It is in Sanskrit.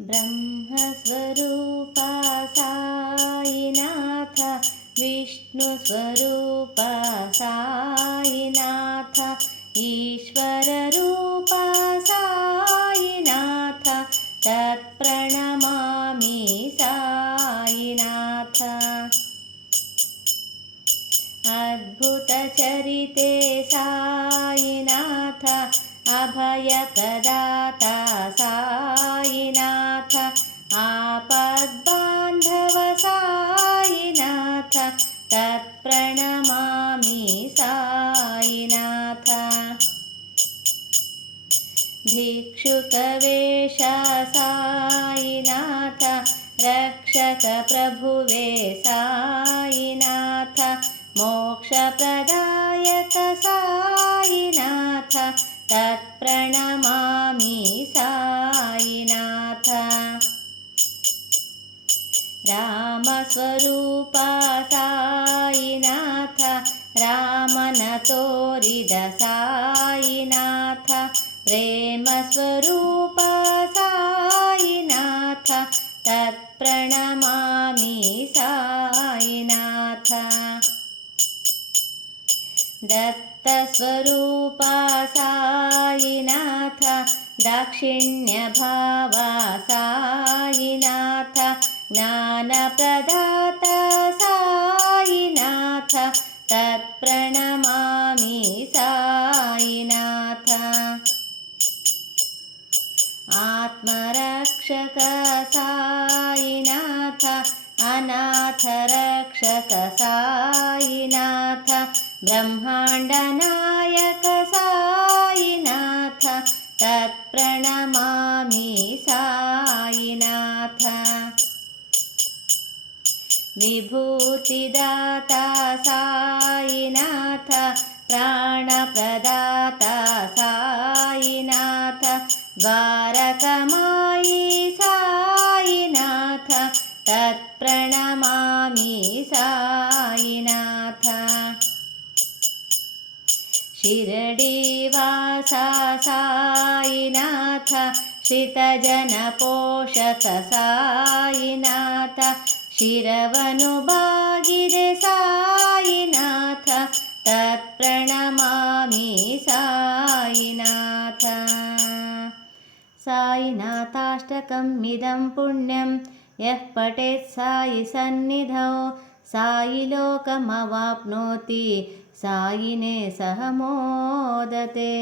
ब्रह्मस्वरूपा साईनाथ, विष्णुस्वरूपा साईनाथ, ईश्वररूपा साईनाथ, तत्प्रणमामि साईनाथ। अद्भुतचरिते साईनाथ, अभयप्रदाता साईनाथ, आपद्बान्धव साईनाथ, तत्प्रणमामि साईनाथ। भिक्षुकवेष साईनाथ, रक्षकप्रभुवे साईनाथ, मोक्षप्रदायक साईनाथ, तत्प्रणमामि साईनाथ। रामस्वरूपा साईनाथ, रामनतोरिद साईनाथ, प्रेमस्वरूपा साईनाथ, तत्प्रणमामि साईनाथ। दत्तस्वरूपा साईनाथ, दाक्षिण्यभावा साईनाथ, ज्ञानप्रदाता साईनाथ, तत्प्रणमामि साईनाथ। आत्मरक्षक साईनाथ, अनाथरक्षक साईनाथ, ब्रह्माण्डनायक साईनाथ, तत्प्रणमामि साईनाथ। विभूतिदाता साईनाथ, प्राणप्रदाता साईनाथ, द्वारकमायी साईनाथ, तत्प्रणमामि साईनाथ। शिरडीवासा साईनाथ, श्रितजनपोषक साईनाथ, शिरवनुबागिरे साईनाथ, तत्प्रणमामि साईनाथ। साईनाथाष्टकम् इदं पुण्यं यः पठेत् साई सन्निधौ, साईलोकमवाप्नोति, सायिने सह मोदते।